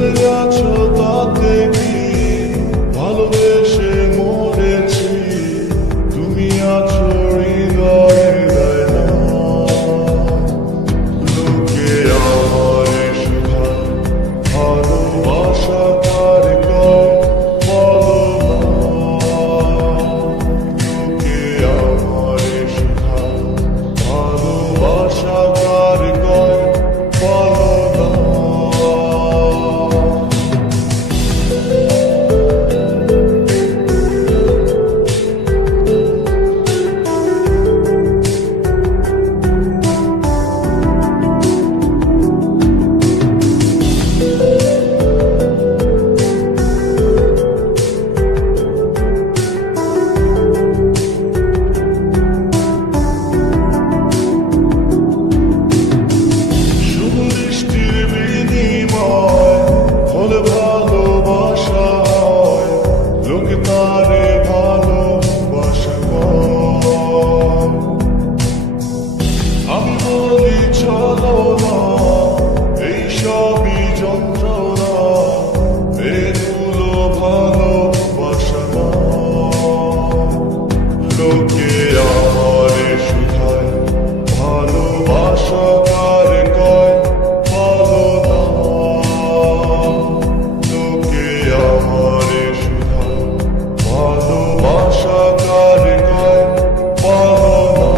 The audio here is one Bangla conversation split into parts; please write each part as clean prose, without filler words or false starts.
চলে গেছো তাতে কি ভালোবেসে মরেছি, তুমি আছো হৃদয়ে তাই না? লোকে আমারে শুধায় ভালোবাসা কার কয়, বলো না। লোকে আমারে শুধায় ভালোবাসা কার কয়, বলো না। আমি বলি চলো না, এই সবই যন্ত্রণা, এগুলো ভালোবাসা না। লোকে আমারে শুধায় ভালোবাসা কার কয়, বলো না। লোকে আমারে শুধায় ভালোবাসা কার কয়, বলো না।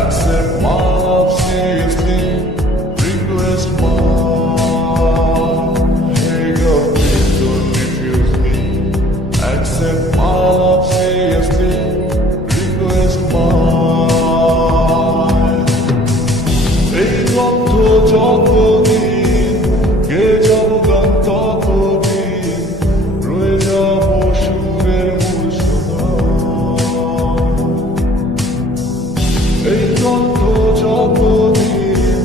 Accept my love seriously, request mine. Hey girl, please don't refuse me. Accept my love seriously, request mine. এই গন্ধ যতদিন গে যাব গান ততদিন রয়ে যাব সুরের মূল সোনা। এই গন্ধ যতদিন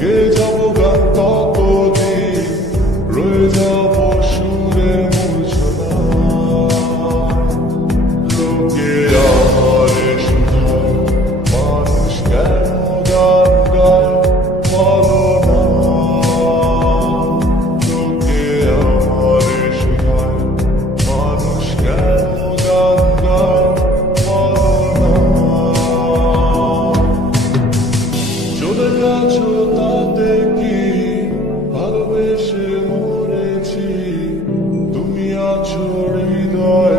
গে যাব গান ততদিন রয়ে যাব সুরের মূল সোনা। লোকে আমারে শুধায় মানুষ কেন গান গায়, বলো না। লোকে আমারে শুধায় মানুষ কেন গান গায়, বলো না। চলে গেছো তাতে কি ভালোবেসে মরেছি, তুমি আছো হৃদয়ে।